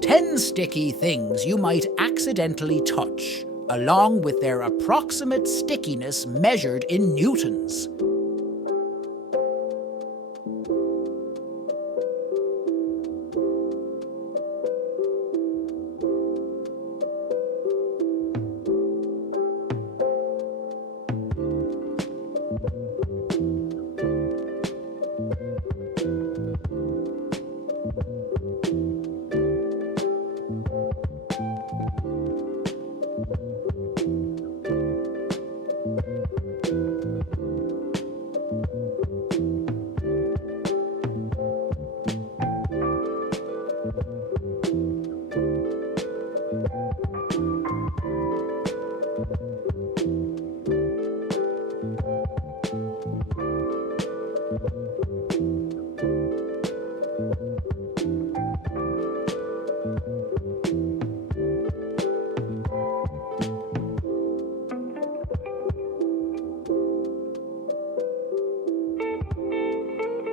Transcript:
10 sticky things you might accidentally touch, along with their approximate stickiness measured in newtons.